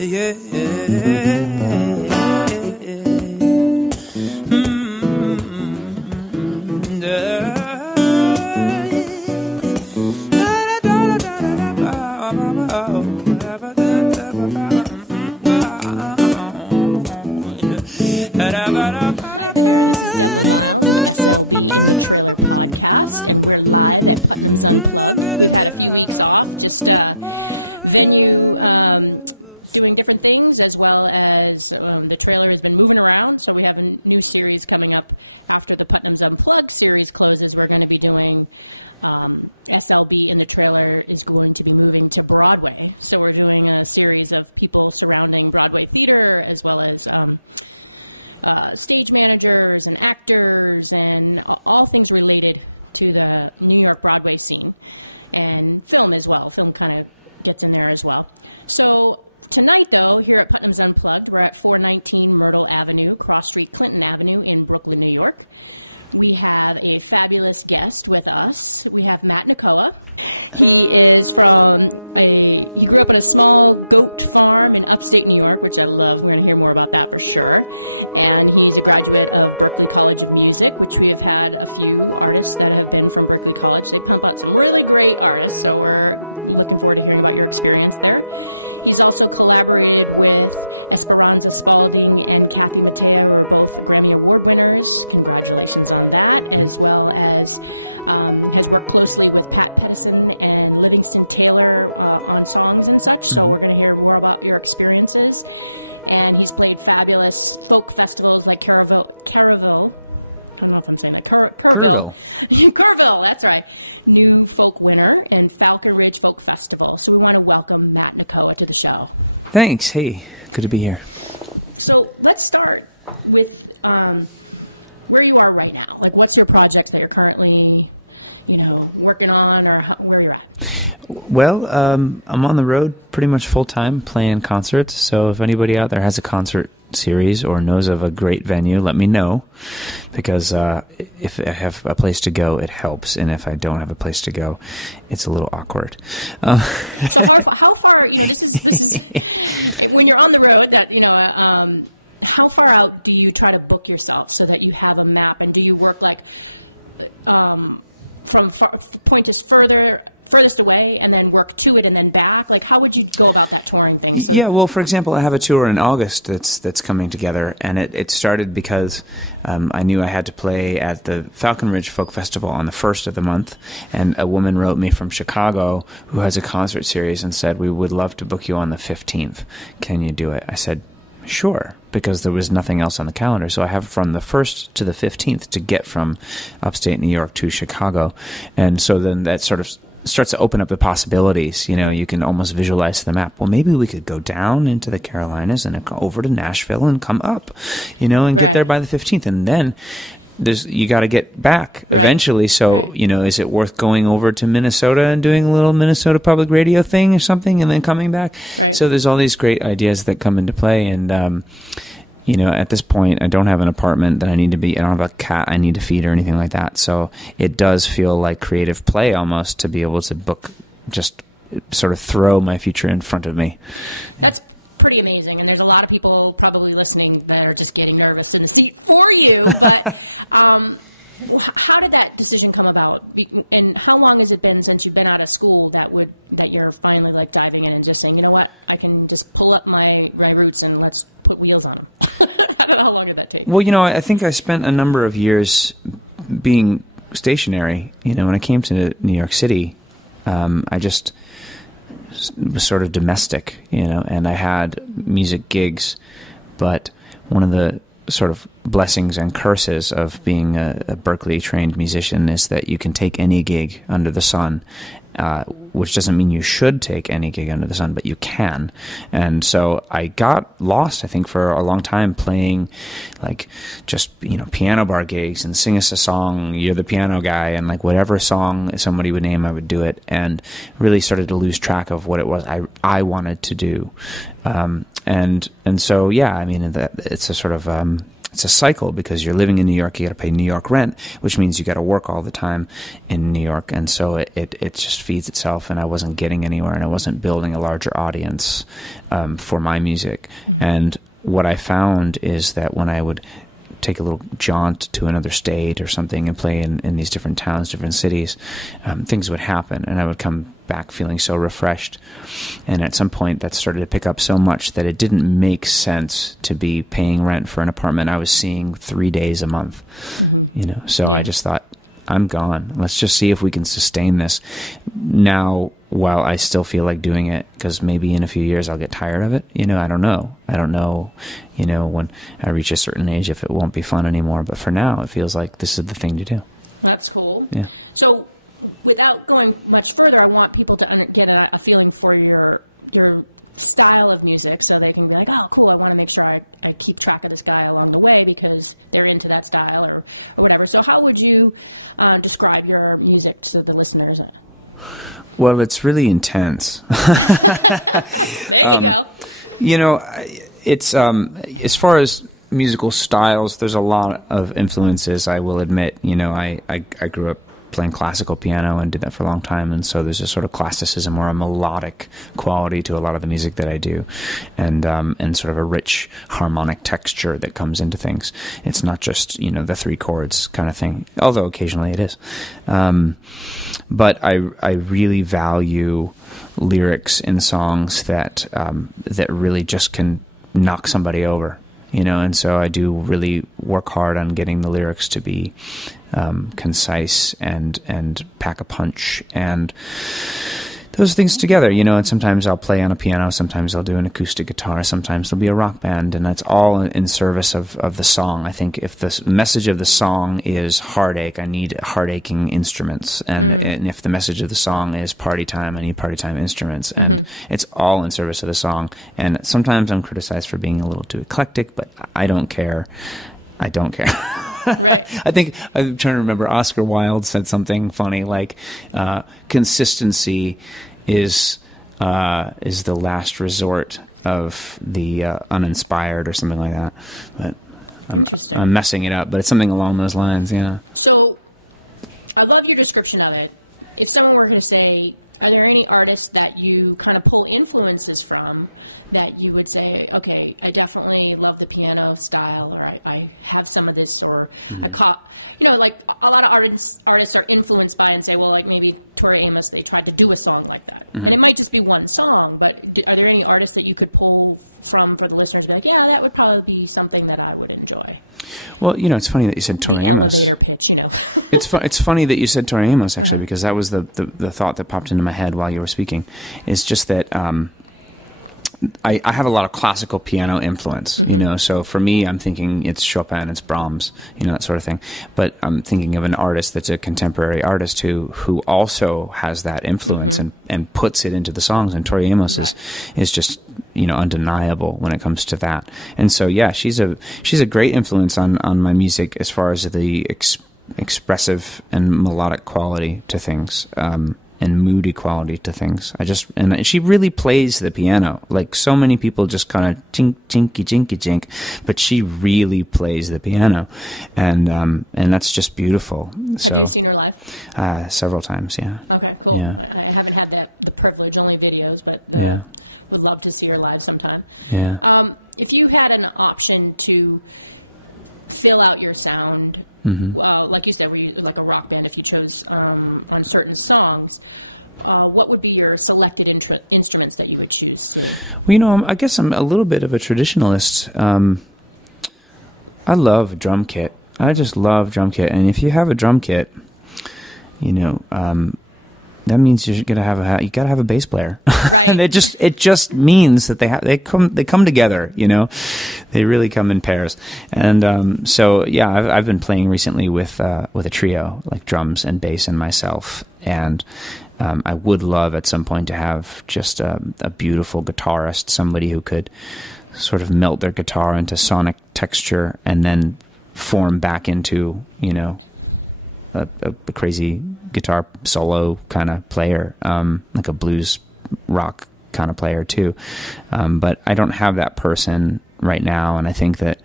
Yeah. Hi there, this is Devlin Miles of SLB in the Trailer podcast, and we're live at Putnam's Unplugged. We've had a few weeks off, just venue doing different things, as well as the trailer has been moving around, so we have a new series coming up after the Putnam's Unplugged series closes. We're going to be doing SLB in the Trailer is going to be moving to Broadway, so we're doing a series of people surrounding Broadway theater, as well as stage managers and actors and all things related to the New York Broadway scene, and film as well. Film kind of gets in there as well. So tonight, though, here at Putnam's Unplugged, we're at 419 Myrtle Avenue, Cross Street, Clinton Avenue in Brooklyn, New York. We have a fabulous guest with us. We have Matt Nakoa. He is he grew up on a small goat farm in upstate New York, which I love. We're going to hear more about that for sure. And he's a graduate of Berklee College of Music, which we have had a few artists that have been from Berklee College. They pump out some really great artists, so we're looking forward to hearing about your experience there. He's also collaborated with Esperanza Spalding and Kathy Mattea, who are both Grammy Award winners. Congratulations on that, as well as has worked closely with Pat Pettison and Livingston Taylor on songs and such. So we're going to hear more about your experiences. And he's played fabulous folk festivals like Caraville. I don't know if I'm saying that. Kerrville. Kerrville, that's right. New Folk Winner and Falcon Ridge Folk Festival. So we want to welcome Matt Nakoa to the show. Thanks. Hey, good to be here. So let's start with where you are right now. Like, what's your projects that you're currently, working on, or where you're at? Well, I'm on the road pretty much full-time playing concerts. So if anybody out there has a concert series or knows of a great venue, let me know, because if I have a place to go, it helps, and if I don't have a place to go, it's a little awkward. So how far, this is when you're on the road, that how far out do you try to book yourself so that you have a map, and do you work like from point is furthest away and then work to it and then back? Like, how would you go about that touring thing? So well, for example, I have a tour in August that's coming together, and it started because I knew I had to play at the Falcon Ridge Folk Festival on the 1st of the month, and a woman wrote me from Chicago who has a concert series and said, "We would love to book you on the 15th. Can you do it?" I said, "Sure," because there was nothing else on the calendar. So I have from the 1st to the 15th to get from upstate New York to Chicago. And so then that sort of starts to open up the possibilities. Right. You can almost visualize the map. Well, maybe we could go down into the Carolinas and go over to Nashville and come up, and get there by the 15th. And then you got to get back eventually. So, is it worth going over to Minnesota and doing a little Minnesota Public Radio thing or something and then coming back? Right. So there's all these great ideas that come into play. And, at this point, I don't have an apartment that I don't have a cat I need to feed or anything like that. So it does feel like creative play almost to be able to book, just sort of throw my future in front of me. That's pretty amazing, and there's a lot of people probably listening that are just getting nervous in the seat for you, but how did that decision come about, and how long has it been since you've been out of school that you're finally like diving in and just saying, you know what, I can just pull up my roots and let's put wheels on them? How long did that take? Well, I think I spent a number of years being stationary. When I came to New York City, I just was sort of domestic, and I had music gigs, but one of the sort of blessings and curses of being a Berklee trained musician is that you can take any gig under the sun, which doesn't mean you should take any gig under the sun, but you can. And so I got lost, I think, for a long time playing like just, piano bar gigs and sing us a song, you're the piano guy, and like whatever song somebody would name, I would do it, and really started to lose track of what it was I wanted to do. And so, it's a sort of it's a cycle because you're living in New York, you got to pay New York rent, which means you got to work all the time in New York, and so it just feeds itself. And I wasn't getting anywhere, and I wasn't building a larger audience for my music. Mm-hmm. And what I found is that when I would take a little jaunt to another state or something and play in these different towns, different cities, things would happen, and I would come back feeling so refreshed. And at some point that started to pick up so much that it didn't make sense to be paying rent for an apartment I was seeing 3 days a month. Mm-hmm. So I just thought, I'm gone. Let's just see if we can sustain this now while I still feel like doing it, because maybe in a few years I'll get tired of it. I don't know. I don't know, when I reach a certain age if it won't be fun anymore. But for now, it feels like this is the thing to do. That's cool. Yeah. So without going much further, I want people to get a feeling for your style of music, so they can be like, oh, cool, I want to make sure I keep track of this guy along the way because they're into that style or whatever. So how would you describe your music to the listeners? Well, it's really intense. There you go. It's as far as musical styles, there's a lot of influences, I will admit. I grew up playing classical piano and did that for a long time, and so there's a sort of classicism or a melodic quality to a lot of the music that I do, and sort of a rich harmonic texture that comes into things. It's not just the three chords kind of thing, although occasionally it is. But I really value lyrics in songs that really just can knock somebody over, and so I do really work hard on getting the lyrics to be concise and pack a punch, and those things together, and sometimes I'll play on a piano, sometimes I'll do an acoustic guitar, sometimes there'll be a rock band, and that's all in service of the song. I think if the message of the song is heartache, I need heart-aching instruments, and if the message of the song is party time, I need party time instruments, and it's all in service of the song. And sometimes I'm criticized for being a little too eclectic, but I don't care. Right. I think I'm trying to remember. Oscar Wilde said something funny like, "Consistency is the last resort of the uninspired," or something like that. But interesting. I'm messing it up, but it's something along those lines. Yeah. So, I love your description of it. If someone were to say, are there any artists that you kind of pull influences from that you would say, okay, I definitely love the piano style, or I have some of this, or I caught, like a lot of artists are influenced by and say, well, like maybe Toria Moses, they tried to do a song like that. And it might just be one song, but are there any artists that you could pull from for the listeners to be like, yeah, that would probably be something that I would enjoy? Well, it's funny that you said Toria Moses. The elevator pitch, It's funny that you said Toria Moses, actually, because that was the thought that popped into my head while you were speaking. It's just that I have a lot of classical piano influence, so for me, I'm thinking it's Chopin, it's Brahms, that sort of thing. But I'm thinking of an artist that's a contemporary artist who also has that influence and puts it into the songs, and Toria Moses is just undeniable when it comes to that. And so yeah, she's a great influence on my music as far as the expressive and melodic quality to things, and moody quality to things. And she really plays the piano. Like so many people just kind of chink, chinky, jinky, jink, but she really plays the piano, and that's just beautiful. Have you seen her live? Several times, yeah. Okay, cool. Yeah. I haven't had the privilege, only videos, but would love to see her live sometime. Yeah. If you had an option to fill out your sound, like you said, were you like a rock band if you chose on certain songs, what would be your selected instruments that you would choose to? Well, I guess I'm a little bit of a traditionalist. I love drum kit. I just love drum kit, and if you have a drum kit, that means you gotta have a bass player, right? And it just means that they come together. They really come in pairs. And so yeah, I've been playing recently with a trio, like drums and bass and myself, and I would love at some point to have just a beautiful guitarist, somebody who could sort of melt their guitar into sonic texture and then form back into a crazy guitar solo kind of player, like a blues rock kind of player too. But I don't have that person right now, and I think that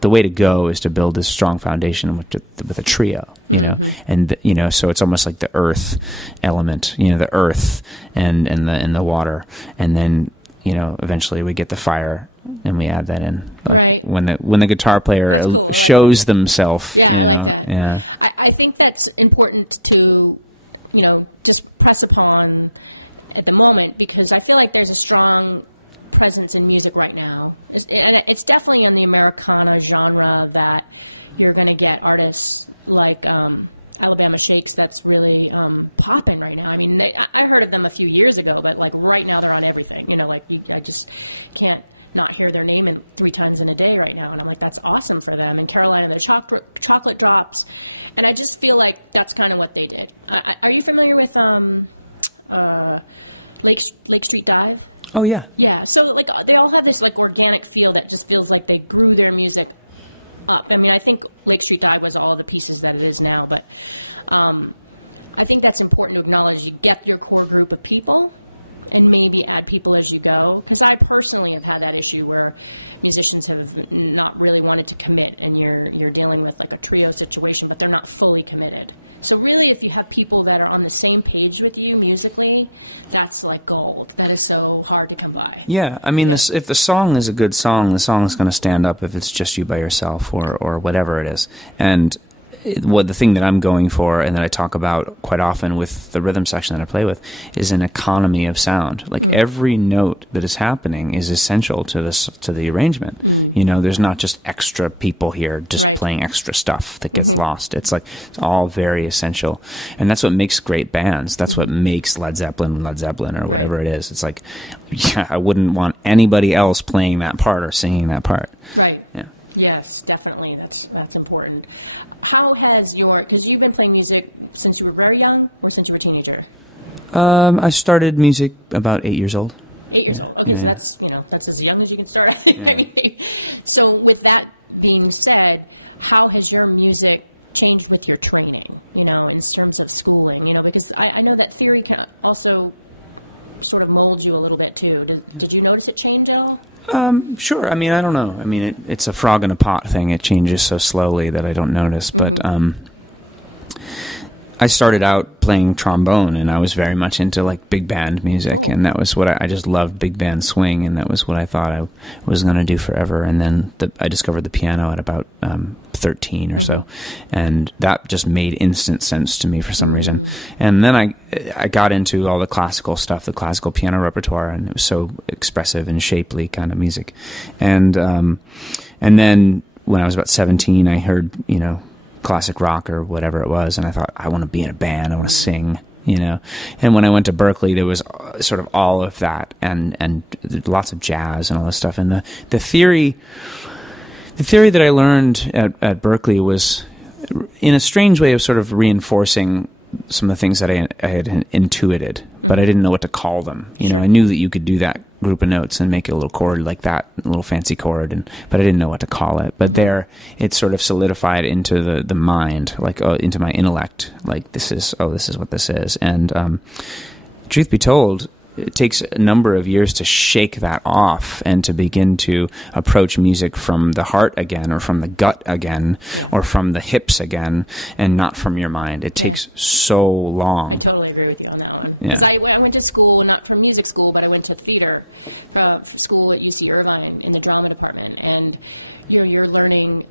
the way to go is to build this strong foundation with a trio, you know, and you know, so it's almost like the earth element, you know, the earth and the water, and then, you know, eventually we get the fire and we add that in, right? When the guitar player cool. shows themselves. Yeah, I like that. Yeah, I think that's important to, you know, just press upon at the moment, because I feel like there's a strong presence in music right now, and it's definitely in the Americana genre that you're going to get artists like Alabama Shakes that's really popping right now. I mean, I heard of them a few years ago, but like right now they're on everything. You know, like I just can't not hear their name 3 times in a day right now, and I'm like, that's awesome for them. And Carolina and the Chocolate Drops, and I just feel like that's kind of what they did. Are you familiar with Lake Street Dive? Oh, yeah. Yeah, so, like, they all have this, like, organic feel that just feels like they grew their music up. I mean, I think Lake Street Dive was all the pieces that it is now, but I think that's important to acknowledge. You get your core group of people and maybe add people as you go, because I personally have had that issue where musicians have not really wanted to commit, and you're dealing with, like, a trio situation, but they're not fully committed. So really, if you have people that are on the same page with you musically, that's like gold. That is so hard to come by. Yeah, I mean, if the song is a good song, the song is going to stand up if it's just you by yourself or whatever it is. And the thing that I'm going for, and that I talk about quite often with the rhythm section that I play with, is an economy of sound. Like every note that is happening is essential to the arrangement. You know, there's not just extra people here just playing extra stuff that gets lost. It's like it's all very essential, and that's what makes great bands. That's what makes Led Zeppelin or whatever it is. It's like, yeah, I wouldn't want anybody else playing that part or singing that part. Right. Yeah. Yes, definitely. That's important. How has because you've been playing music since you were very young or since you were a teenager? I started music about 8 years old. 8 years old. Okay, yeah. So that's as young as you can start, I think. Yeah. I mean, so with that being said, how has your music changed with your training, you know, in terms of schooling? You know, because I know that theory can also sort of mold you a little bit too. Did you notice it change at all? Sure. I mean, I don't know. I mean, it's a frog in a pot thing. It changes so slowly that I don't notice. But I started out playing trombone, and I was very much into like big band music, and that was what I just loved, big band swing, and that was what I thought I was going to do forever. And then I discovered the piano at about 13 or so, and that just made instant sense to me for some reason. And then I got into all the classical stuff, the classical piano repertoire, and it was so expressive and shapely kind of music. And then when I was about 17, I heard, you know, classic rock or whatever it was, and I thought, I want to be in a band, I want to sing, you know. And when I went to Berkeley, there was sort of all of that, and lots of jazz and all this stuff. And the theory that I learned at Berkeley was, in a strange way, of sort of reinforcing some of the things that I had intuited, but I didn't know what to call them. You know, I knew that you could do that group of notes and make a little chord like that, a little fancy chord, but I didn't know what to call it. But there, it sort of solidified into the mind, like into my intellect. Like this is what this is. And truth be told, it takes a number of years to shake that off and to begin to approach music from the heart again, or from the gut again, or from the hips again, and not from your mind. It takes so long. I totally agree with you on that one. Because I went to school, not from music school, but I went to theater for school at UC Irvine in the drama department. And you're learning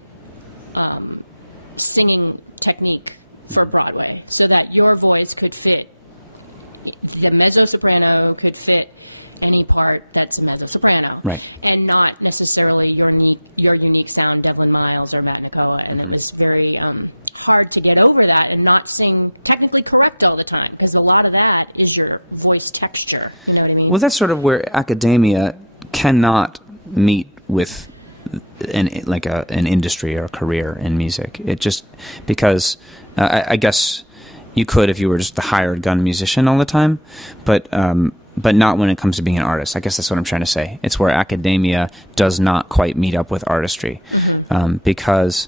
singing technique for Broadway so that your voice could fit. The mezzo-soprano could fit any part that's a mezzo-soprano, and not necessarily your unique sound, Devlin Miles or Matt Nakoa. And it was very hard to get over that and not sing technically correct all the time, because a lot of that is your voice texture. You know what I mean? Well, that's sort of where academia cannot meet with an industry or a career in music. It just, because I guess you could if you were just the hired gun musician all the time, but not when it comes to being an artist. I guess that's what I'm trying to say. It's where academia does not quite meet up with artistry, because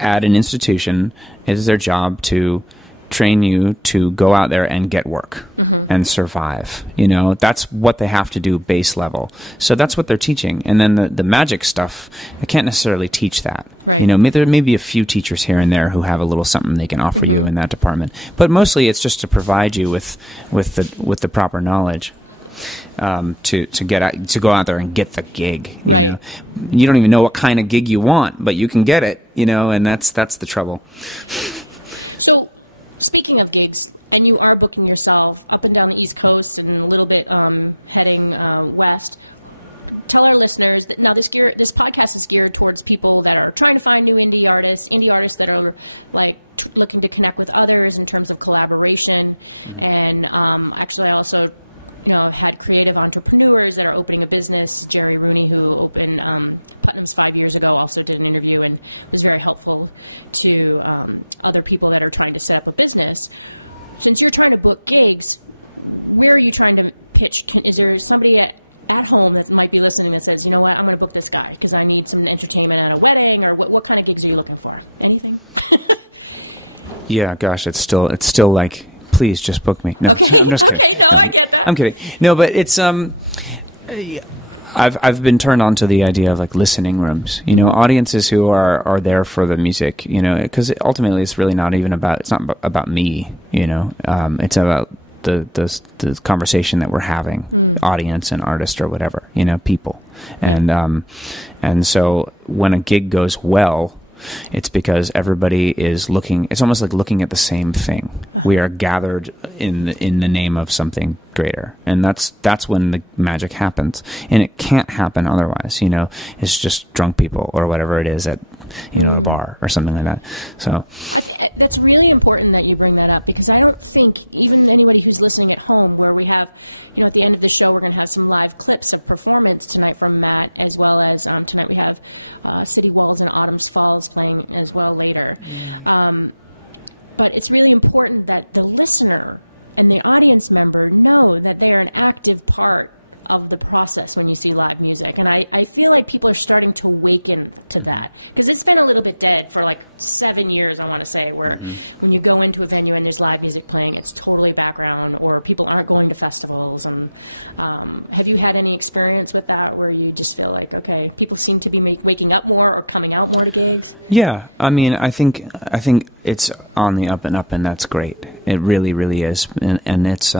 at an institution, it is their job to train you to go out there and get work and survive. You know, that's what they have to do base level. So that's what they're teaching. And then the magic stuff, I can't necessarily teach that. Right. You know, there may be a few teachers here and there who have a little something they can offer you in that department. But mostly it's just to provide you with the proper knowledge. To go out there and get the gig, right? Know? You don't even know what kind of gig you want, but you can get it, you know, and that's the trouble. So, speaking of gigs, and you are booking yourself up and down the East Coast and a little bit heading west. Tell our listeners that now this podcast is geared towards people that are trying to find new indie artists that are like looking to connect with others in terms of collaboration, and actually I also, you know, had creative entrepreneurs that are opening a business. Jerry Rooney, who opened Putnam's 5 years ago, also did an interview and was very helpful to other people that are trying to set up a business. Since you're trying to book gigs, where are you trying to pitch? Is there somebody at home that might be listening that says, you know what, I'm going to book this guy because I need some entertainment at a wedding? Or what kind of gigs are you looking for? Anything? Yeah, gosh, it's still like, please just book me. No, okay. Okay. No, I get that. I'm kidding. No, but it's I've been turned on to the idea of like listening rooms. You know, audiences who are there for the music. You know, because ultimately it's really not even about. It's not about me. You know, it's about the conversation that we're having, audience and artist or whatever. You know, people, and so when a gig goes well, it's because everybody is looking. It's almost like looking at the same thing. We are gathered in the name of something greater, and that's when the magic happens. And it can't happen otherwise. You know, it's just drunk people or whatever it is at a bar or something like that. So that's really important that you bring that up, because I don't think even anybody who's listening at home, where we have, you know, at the end of the show we're going to have some live clips of performance tonight from Matt, as well as tonight we have City Walls and Autumn's Falls playing as well later. But it's really important that the listener and the audience member know that they are an active part of the process when you see live music. And I feel like people are starting to waken to that, because it's been a little bit dead for like 7 years, I want to say, where when you go into a venue and there's live music playing, it's totally background, or people aren't going to festivals. And have you had any experience with that, where you just feel like, okay, people seem to be waking up more or coming out more to gigs? Yeah, I mean, I think it's on the up and up, and that's great. It really, really is, and it's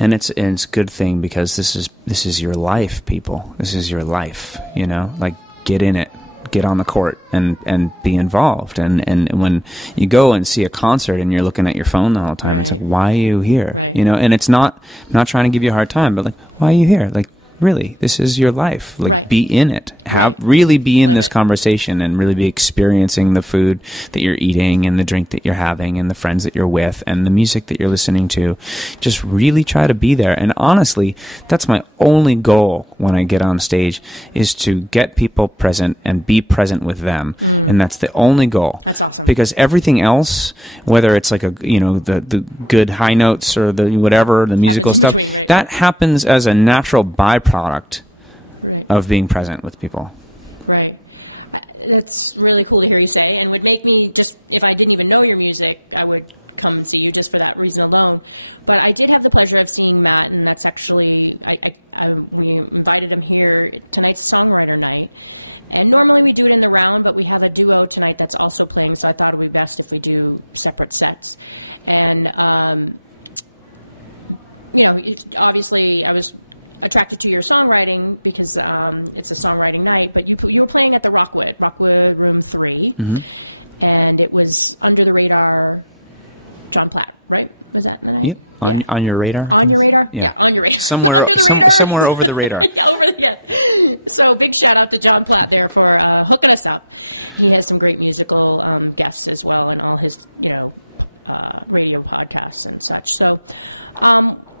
And it's a good thing, because this is your life, people. This is your life, you know? Like, get in it. Get on the court and be involved. And when you go and see a concert and you're looking at your phone the whole time, It's like, why are you here? Right. You know, and it's not, I'm not trying to give you a hard time, but like, why are you here? Like, really, this is your life. Like, be in it. Really be in this conversation, and really be experiencing the food that you're eating, and the drink that you're having, and the friends that you're with, and the music that you're listening to. Just really try to be there. And honestly, that's my only goal when I get on stage, is to get people present and be present with them. And that's the only goal. That's awesome. Because everything else, whether it's like the good high notes or the whatever, the musical stuff, that happens as a natural byproduct of being present with people. Right. That's really cool to hear you say, and would make me, just if I didn't even know your music, I would come and see you just for that reason alone. But I did have the pleasure of seeing Matt, and that's actually, we invited him here. Tonight's songwriter night, and normally we do it in the round, but we have a duo tonight that's also playing, so I thought it would be best if we do separate sets. And you know, obviously I was attracted to your songwriting because it's a songwriting night, but you were playing at the Rockwood Room 3, and it was Under the Radar, John Platt, right? Was that the night? Yep. On your radar? On your radar? Yeah, on your radar. Somewhere under the radar. Somewhere over the radar. So big shout out to John Platt there for hooking us up. He has some great musical guests as well, and all his, radio podcasts and such. So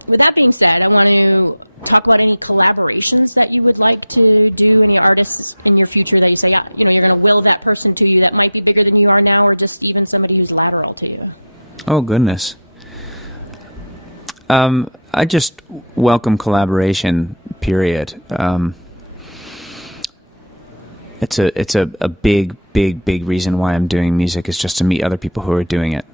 with that being said, I want to talk about any collaborations that you would like to do, any artists in your future that you say, you're going to will that person to you that might be bigger than you are now, or just even somebody who's lateral to you. Oh, goodness. I just welcome collaboration, period. It's a big reason why I'm doing music, is just to meet other people who are doing it.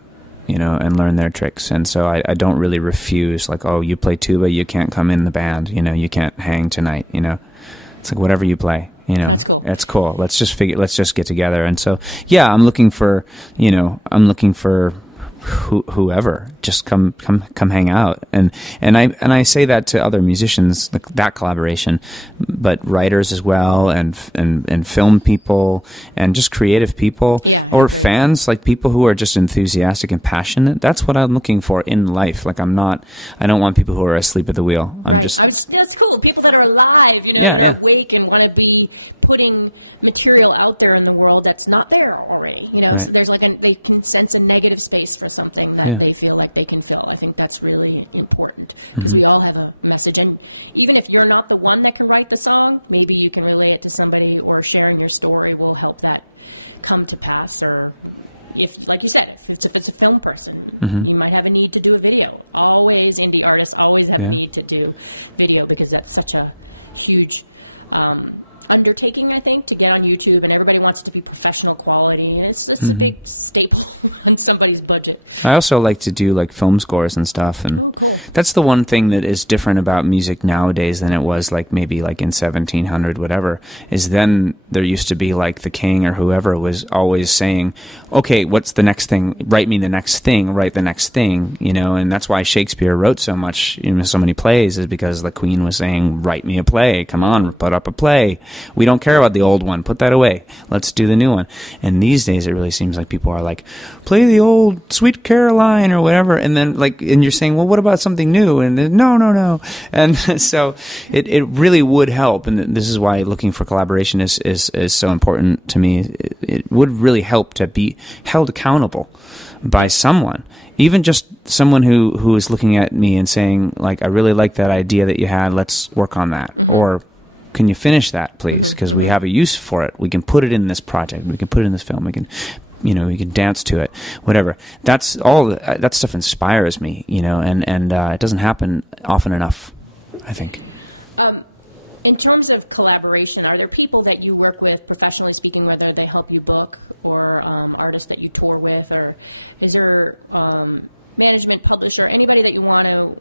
and learn their tricks. And so I don't really refuse, like, oh, you play tuba, you can't come in the band, you can't hang tonight, It's like whatever you play, That's cool. That's cool. Let's just get together. And so, yeah, I'm looking for whoever, just come hang out, and I say that to other musicians, that collaboration, but writers as well, and film people, and just creative people, or fans, like people who are just enthusiastic and passionate. That's what I'm looking for in life. Like I don't want people who are asleep at the wheel. That's cool. People that are alive, that are awake and want to be putting material out there in the world that's not there already. So there's they can sense a negative space for something that they feel like they can fill. I think that's really important because we all have a message, and even if you're not the one that can write the song, maybe you can relay it to somebody, or sharing your story will help that come to pass. Or if, like you said, if it's a film person, you might have a need to do a video. Always indie artists always have a need to do video, because that's such a huge undertaking, I think, to get on YouTube, and everybody wants it to be professional quality, and it's a big staple on somebody's budget. I also like to do like film scores and stuff, and oh, cool. That's the one thing that is different about music nowadays than it was maybe in 1700 whatever, is then there used to be like the king or whoever was always saying, okay, what's the next thing, write me the next thing, write the next thing, and that's why Shakespeare wrote so much, so many plays, is because the queen was saying, write me a play, come on, put up a play. We don't care about the old one. Put that away. Let's do the new one. And these days, it really seems like people are like, play the old Sweet Caroline or whatever. And then and you're saying, well, what about something new? And then, no. And so it really would help. And this is why looking for collaboration is so important to me. It would really help to be held accountable by someone. Even just someone who is looking at me and saying, like, I really like that idea that you had. Let's work on that. Or, can you finish that, please? Because we have a use for it. We can put it in this project. We can put it in this film. We can, we can dance to it. Whatever. That's all. That stuff inspires me. And it doesn't happen often enough, I think. In terms of collaboration, are there people that you work with, professionally speaking, whether they help you book, or artists that you tour with, or is there management, publisher, anybody that you want to,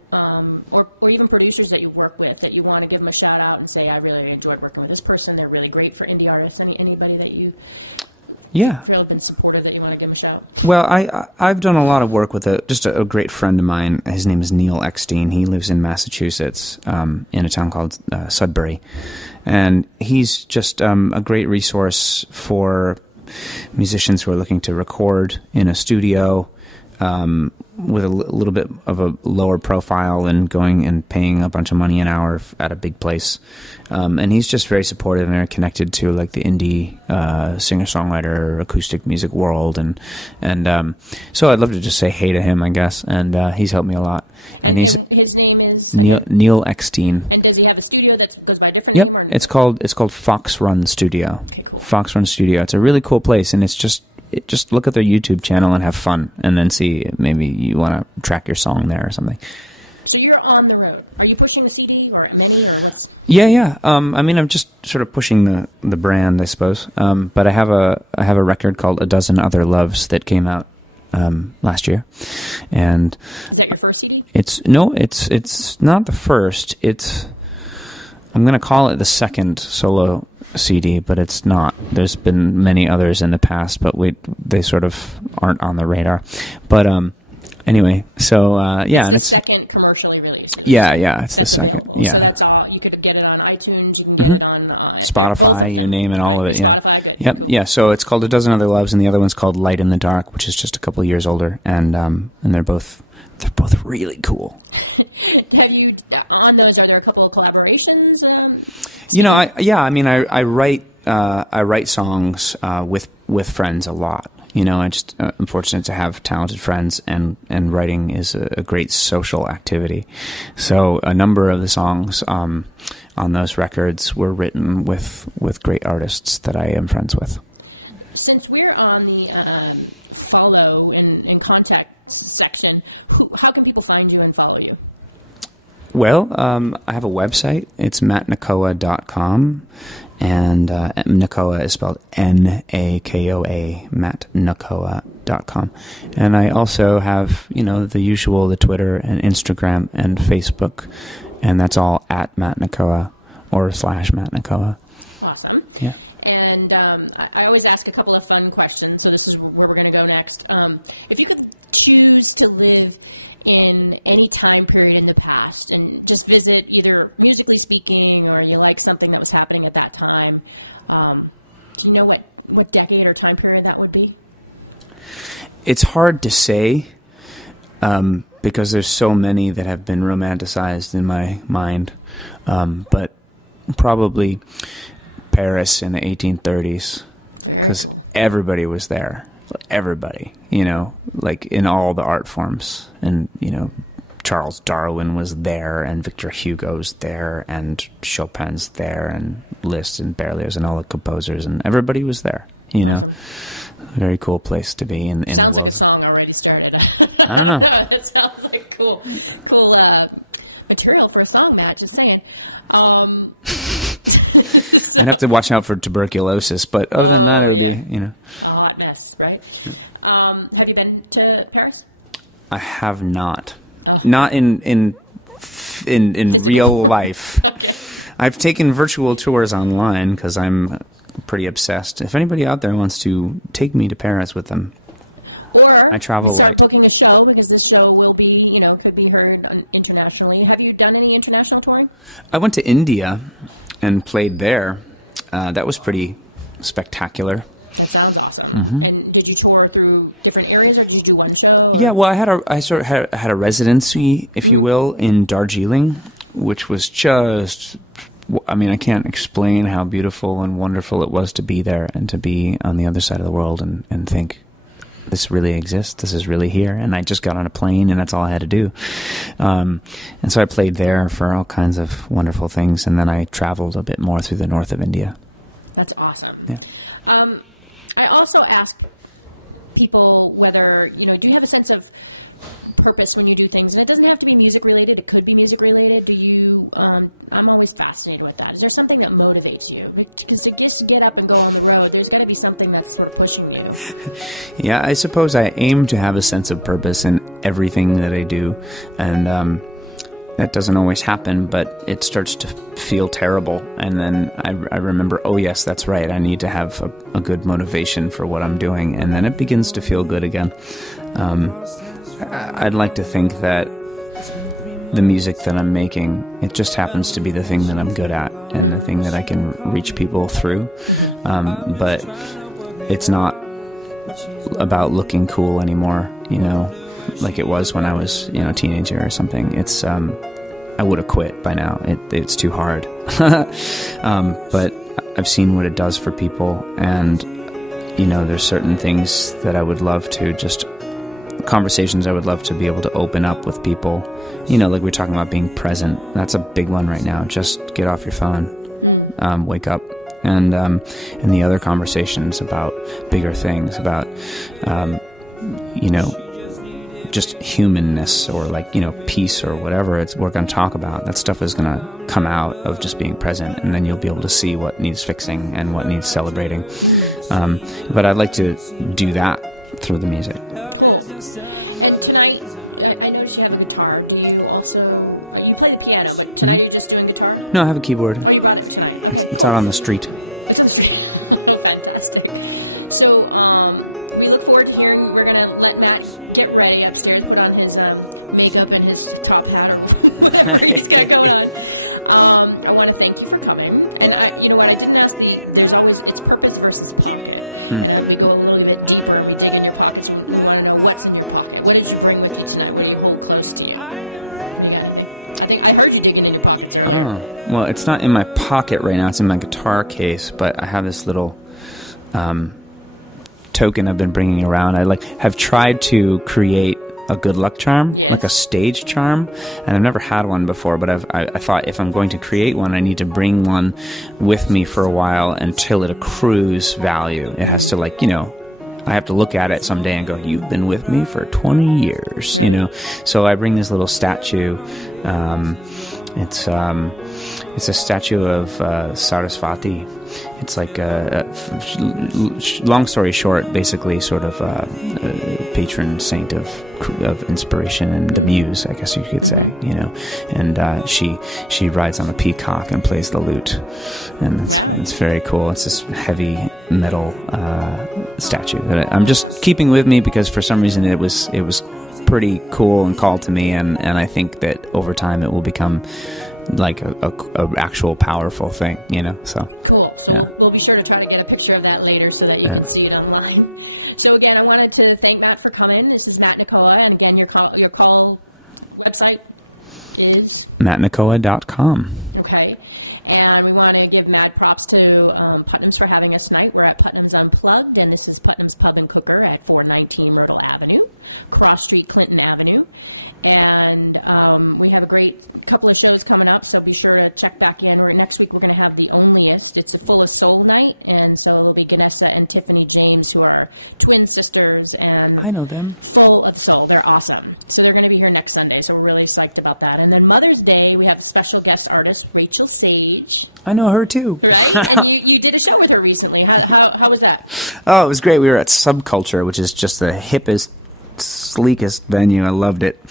or even producers that you work with, that you want to give them a shout out and say, I really enjoyed working with this person, they're really great for indie artists? Anybody that you feel have been supportive that you want to give them a shout? Well, I've done a lot of work with just a great friend of mine. His name is Neil Eckstein. He lives in Massachusetts, in a town called Sudbury, and he's just a great resource for musicians who are looking to record in a studio, with a little bit of a lower profile and going and paying a bunch of money an hour at a big place. And he's just very supportive and very connected to like the indie singer-songwriter acoustic music world. And so I'd love to just say hey to him, I guess. And he's helped me a lot. And his name is Neil Eckstein. And does he have a studio that goes by a different name? Or It's called Fox Run Studio. Okay, cool. Fox Run Studio. It's a really cool place, and it's just look at their YouTube channel and have fun, and then see maybe you want to track your song there or something. So you're on the road. Are you pushing the CD or many, or what's? Yeah. I'm just sort of pushing the brand, I suppose. But I have a record called A Dozen Other Loves that came out last year, and is that your first CD? It's not the first. I'm going to call it the second solo CD, but it's not. There's been many others in the past, but they sort of aren't on the radar. But anyway, so it's the second commercially released. Yeah, that's available. Yeah. So that's all. You could get it on iTunes. You can get it on Spotify. Both of them. You name it, all of it. Spotify, good. Yep. Cool. Yeah. So it's called A Dozen Other Loves, and the other one's called Light in the Dark, which is just a couple of years older, and they're both really cool. Have you on those? Are there a couple of collaborations? I write songs with friends a lot. I just I'm fortunate to have talented friends, and writing is a great social activity. So a number of the songs on those records were written with great artists that I am friends with. Since we're on the follow and contact section, how can people find you and follow you? Well, I have a website. It's mattnakoa.com, and Nakoa is spelled Nakoa, Matt Nakoa. mattnakoa.com. And I also have, the usual, the Twitter and Instagram and Facebook, and that's all at Matt Nakoa or /Matt Nakoa. Awesome. Yeah. And I always ask a couple of fun questions, so this is where we're going to go next. If you could choose to live in any time period in the past and just visit, either musically speaking or you like something that was happening at that time, do you know what decade or time period that would be? It's hard to say because there's so many that have been romanticized in my mind, but probably Paris in the 1830s. Very cool. Everybody was there. Everybody, like in all the art forms. And, Charles Darwin was there, and Victor Hugo's there, and Chopin's there, and Liszt and Berlioz and all the composers, and everybody was there. Awesome. Very cool place to be. Sounds like a song already started. I don't know. It sounds like cool material for a song, Matt. Just saying. So, I'd have to watch out for tuberculosis, but other than that, it'd be, a hot mess, right? Have you been to Paris? I have not. Oh. Not in real life. Okay. I've taken virtual tours online because I'm pretty obsessed. If anybody out there wants to take me to Paris with them, or I travel start booking a show, because this show will be, could be heard internationally. Have you done any international touring? I went to India and played there. That was pretty spectacular. That sounds awesome. Mm-hmm. And did you tour through different areas, or did you do one show? Or? Yeah, well, I sort of had a residency, if you will, in Darjeeling, which was just, I can't explain how beautiful and wonderful it was to be there and to be on the other side of the world and think, this really exists, this is really here. And I just got on a plane, and that's all I had to do. And so I played there for all kinds of wonderful things, and then I traveled a bit more through the north of India. That's awesome. Yeah. I also ask people whether, do you have a sense of purpose when you do things? And it doesn't have to be music related. It could be music related. Do you, I'm always fascinated with that. Is there something that motivates you? Because to just get up and go on the road, there's got to be something that's sort of pushing you. Yeah, I suppose I aim to have a sense of purpose in everything that I do. And, that doesn't always happen, but it starts to feel terrible. And then I remember, oh yes, that's right, I need to have a good motivation for what I'm doing. And then it begins to feel good again. I'd like to think that the music that I'm making, it just happens to be the thing that I'm good at and the thing that I can reach people through. Mm-hmm. But it's not about looking cool anymore, like it was when I was, a teenager or something. It's, I would have quit by now. It's too hard. But I've seen what it does for people, and, there's certain things that I would love to conversations I would love to be able to open up with people. Like we're talking about being present. That's a big one right now. Just get off your phone, wake up. And the other conversations about bigger things, about, just humanness, or peace, or whatever we're going to talk about. That stuff is going to come out of just being present, and then you'll be able to see what needs fixing and what needs celebrating. But I'd like to do that through the music. Cool. And tonight, I noticed you have a guitar. Do you also... you play the piano, but tonight are you just doing guitar? No, I have a keyboard. Oh, you brought it tonight. Okay, it's cool. out on the street. It's on the street. Oh, fantastic. So, we look forward to hearing... We're going to let Matt get ready upstairs, put on his makeup and his top hat or whatever he's got going on. I want to thank you for coming. And you know what? I didn't ask there's always... It's purpose versus pocket. And we go a little bit deeper and we dig in your pockets. We want to know what's in your pocket. What did you bring with you tonight? What do you hold close to you? You got anything? I think I heard you digging in your pockets earlier. Well, it's not in my pocket right now. It's in my guitar case, but I have this little token I've been bringing around. I have tried to create a good luck charm, like a stage charm, and I've never had one before, but I thought if I'm going to create one, I need to bring one with me for a while until it accrues value. It has to I have to look at it someday and go, you've been with me for 20 years, right. So I bring this little statue. It's It's a statue of Saraswati. It's like long story short, basically sort of a patron saint of inspiration and the muse, I guess you could say, you know. And she rides on a peacock and plays the lute, and it's very cool. It's this heavy metal statue that I'm just keeping with me because for some reason it was pretty cool and called to me, and I think that over time it will become like a actual powerful thing, you know. So cool. So we'll be sure to try to get a picture of that later so that you can see it online. So again, I wanted to thank Matt for coming. This is Matt Nakoa, and again, your call website is mattnakoa.com. Okay. And we want to give mad props to Putnam's for having us tonight. We're at Putnam's Unplugged, and this is Putnam's Pub and Cooker at 419 Myrtle Avenue, Cross Street, Clinton Avenue. And we have a great couple of shows coming up, so be sure to check back in. Next week, we're going to have The Onlyest. It's a Full of Soul night, and so it'll be Ganessa and Tiffany James, who are twin sisters and I know them. Full of Soul. They're awesome. So they're going to be here next Sunday, so we're really psyched about that. And then Mother's Day, we have a special guest artist, Rachel Sage. I know her too. Right? And you did a show with her recently. How was that? Oh, it was great. We were at Subculture, which is just the hippest, sleekest venue. I loved it.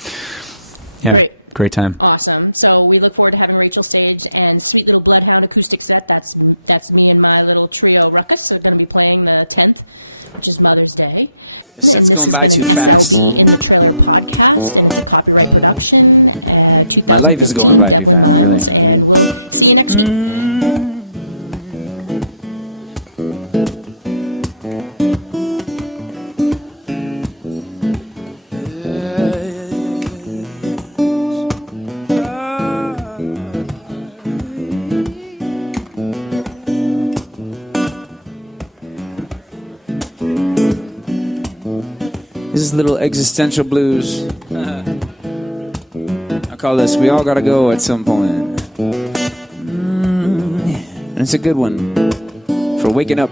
Yeah, great time. Awesome. So we look forward to having Rachel Sage and Sweet Little Bloodhound acoustic set. That's me and my little trio Ruckus are going to be playing the 10th, which is Mother's Day. And this has been an SLB in the Trailer podcast, and it's a copyright production, 2015, Devlin Miles, and we'll see you next week. This is little existential blues. I call this "We All Gotta Go at Some Point." And it's a good one for waking up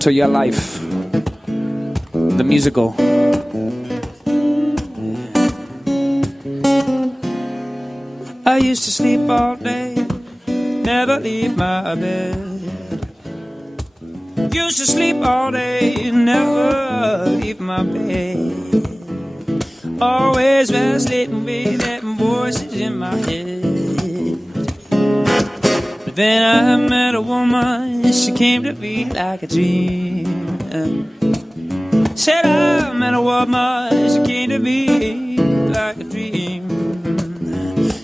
to your life. The musical. I used to sleep all day, never leave my bed. Used to sleep all day, never leave my bed. Always vacillating with that voices in my head. But then I met a woman, she came to me like a dream. Said I met a woman, she came to me like a dream.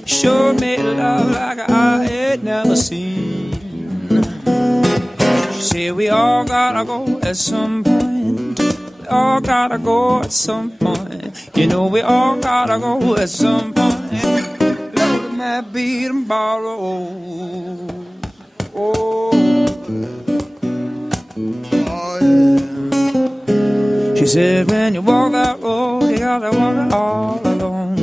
Sure made love like I had never seen. She said we all gotta go at some point. We all gotta go at some point. You know we all gotta go at some point. Love it might be tomorrow. Oh, yeah. She said when you walk that road, you gotta walk it all alone.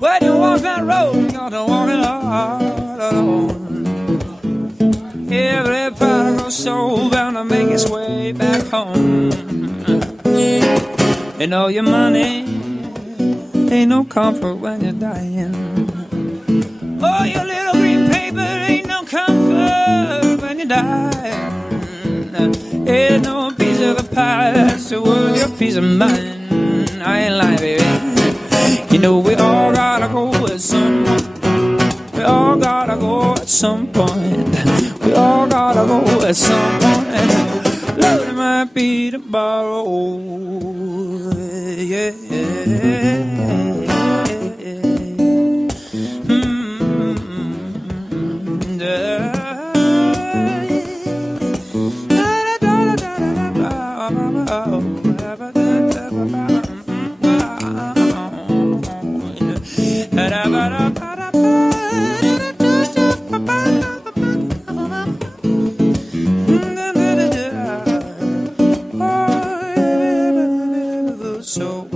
When you walk that road, you gotta walk it all alone. Every prodigal soul bound to make its way back home. And all your money ain't no comfort when you're dying. Oh, your little green paper ain't no comfort when you're dying. Ain't no piece of the pie that's worth your peace of mind. I ain't lying, baby. You know we all gotta go at some point. We all gotta go at some point. We all gotta go at some point. Love it might be tomorrow. Yeah, yeah. So